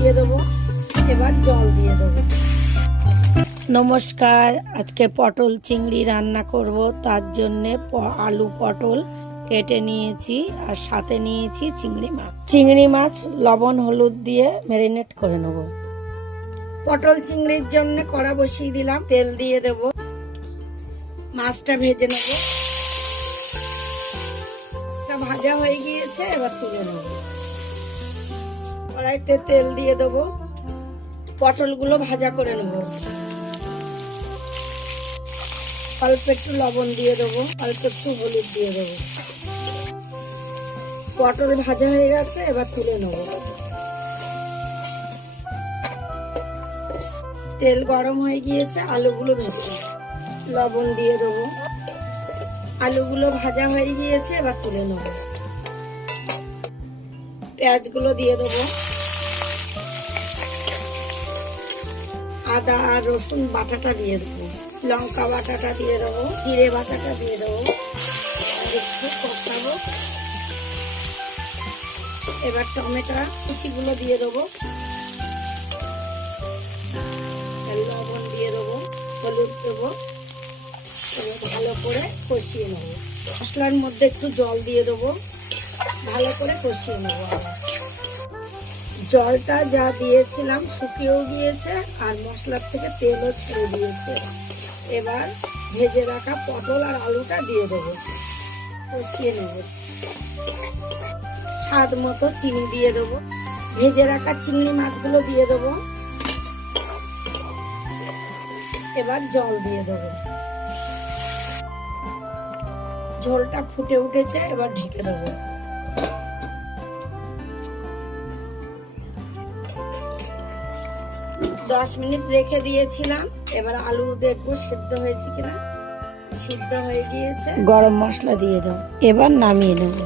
দিয়ে দেবো। এবার জল দিয়ে দেবো। নমস্কার, আজকে পটল চিংড়ি রান্না করব। তার জন্যে আলু পটল কেটে নিয়েছি আর সাথে নিয়েছি চিংড়ি মাছ লবণ হলুদ দিয়ে ম্যারিনেট করে নেব। পটল চিংড়ির জন্য কড়া বসিয়ে দিলাম, তেল দিয়ে দেব। মাছটা ভেজে নেব। মাছটা ভাজা হয়ে গিয়েছে, এবার তুলে নেব। কড়াইতে তেল দিয়ে দেব। পটলগুলো ভাজা করে নেব। অল্প একটু লবণ দিয়ে দেবো, অল্প একটু হলুদ দিয়ে দেবো। পটল ভাজা হয়ে গেছে, এবার তুলে নেব। তেল গরম হয়ে গিয়েছে, আলুগুলো ভেজে নেব। লবণ দিয়ে দেবো। আলুগুলো ভাজা হয়ে গিয়েছে, এবার তুলে নেব। পেঁয়াজগুলো দিয়ে দেবো। আদা আর রসুন বাটাটা দিয়ে দেবো। লঙ্কা বাটাটা দিয়ে দেবো। জিরে বাটাটা দিয়ে দেবো। একটু কষাবো। এবার টমেটো কুচিগুলো দিয়ে দেবো। লবণ দিয়ে দেবো, হলুদ দেবো। ভালো করে কষিয়ে নেবো। মশলার মধ্যে একটু জল দিয়ে দেবো। ভালো করে কষিয়ে নেবো। জলটা যা দিয়েছিলাম শুকিয়েও গিয়েছে আর মশলার থেকে তেলও ছেড়ে দিয়েছে। এবার ভেজে রাখা পটল আর আলুটা দিয়ে দেবো। কষিয়ে নেব। স্বাদ মতো চিনি দিয়ে দেবো। ভেজে রাখা চিংড়ি মাছগুলো দিয়ে দেবো। এবার জল দিয়ে দেবো। ঝোলটা ফুটে উঠেছে, এবার ঢেকে দেবো। দশ মিনিট রেখে দিয়েছিলাম। এবার আলু দেখবো সেদ্ধ হয়েছে কিনা। সিদ্ধ হয়ে গিয়েছে। গরম মশলা দিয়ে দেবো। এবার নামিয়ে নেবো।